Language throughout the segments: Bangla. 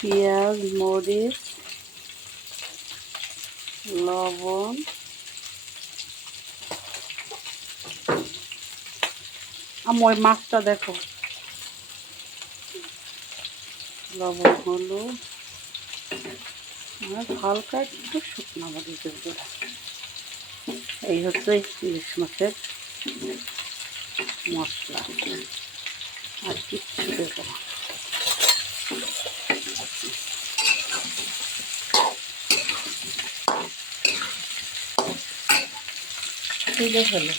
পেঁয়াজ, মরিচ, লবণ, ওই মাছটা দেখো, লবণ, হলুদ আর হালকা একটু শুকনো মরিচের গুঁড়া। এই হচ্ছে ইলিশ মাছের মশলা, আর কিচ্ছু দেবো না। তুলে ফেলো।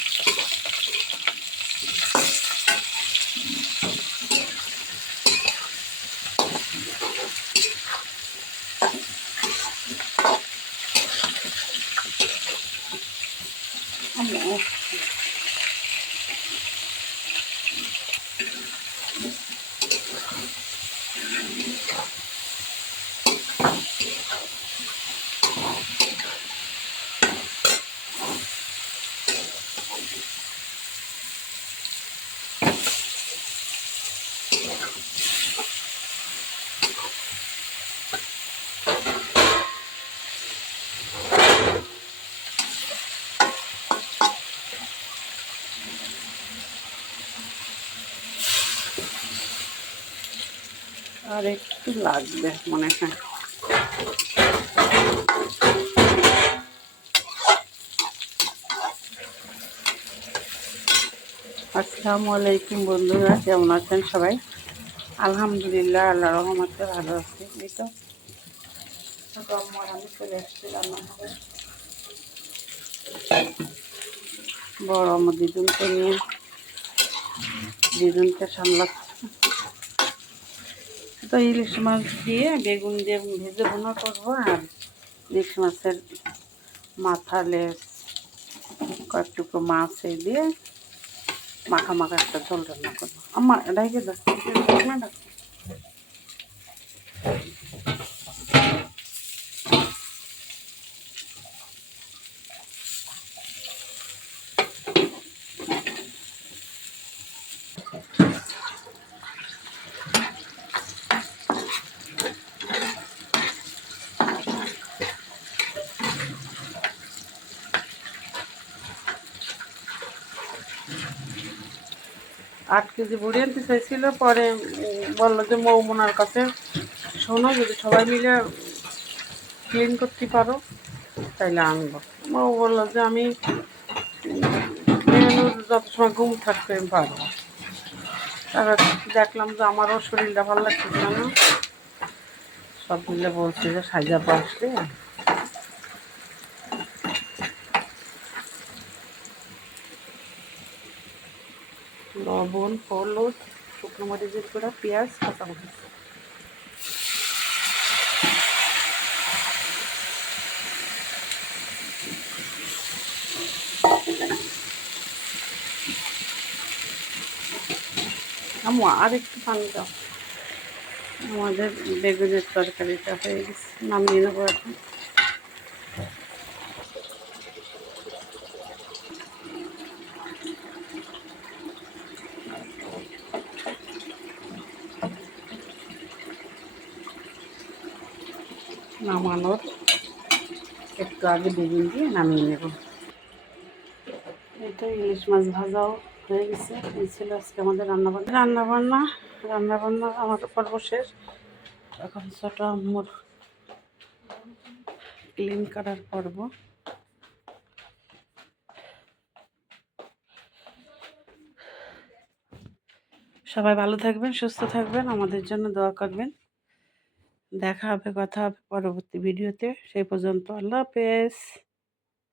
আর একটু লাগবে মনে হয়। আসসালামু আলাইকুম বন্ধুরা, কেমন আছেন সবাই? আলহামদুলিল্লাহ, আল্লাহ রহমতে ভালো আছি। এই তো আমি চলে এসেছি রান্নাঘরে। বড় আমার দিদুনকে নিয়ে, দিদুনকে সামলাচ্ছে। তো ইলিশ মাছ দিয়ে বেগুন দিয়ে ভেজে ভুনা করবো, আর ইলিশ মাছের মাথা, লেজ, কয়েকটুকু মাছ এই দিয়ে মাখা মাখা একটা ঝোল রান্না করবো। আমার ডাইকে দাও না, আট কেজি বুড়ি আনতে চাইছিল, পরে বললো যে মৌমনার কাছে শোনো, যদি সবাই মিলে ক্লিন করতে পারো তাইলে আনবো। মৌ বললো যে আমি যত সময় ঘুম থাকতে আমি পারবো। তারপর দেখলাম যে আমারও শরীরটা ভালো লাগছিল না, সব মিলে বলছে যে সাইজাব আসলে লবণ, হলুদ, শুকনো মরিচের গুঁড়া, পেঁয়াজ, কাঁচামরিচ। আর একটু পানি দাও। আমাদের বেগুনের তরকারিটা হয়ে গেছে, নামিয়ে নেবো এখন। নামানোর একটু আগে বেগুন দিয়ে নামিয়ে নেব। এটা ইলিশ মাছ ভাজাও হয়ে গেছে। এই ছিল আজকে আমাদের রান্নাবান্না আমার পর্ব শেষ। এখন ছোট আম্মুর ক্লিন করার পর্ব। সবাই ভালো থাকবেন, সুস্থ থাকবেন, আমাদের জন্য দোয়া করবেন। দেখা হবে, কথা হবে পরবর্তী ভিডিওতে। সেই পর্যন্ত আল্লাহ হাফেজ।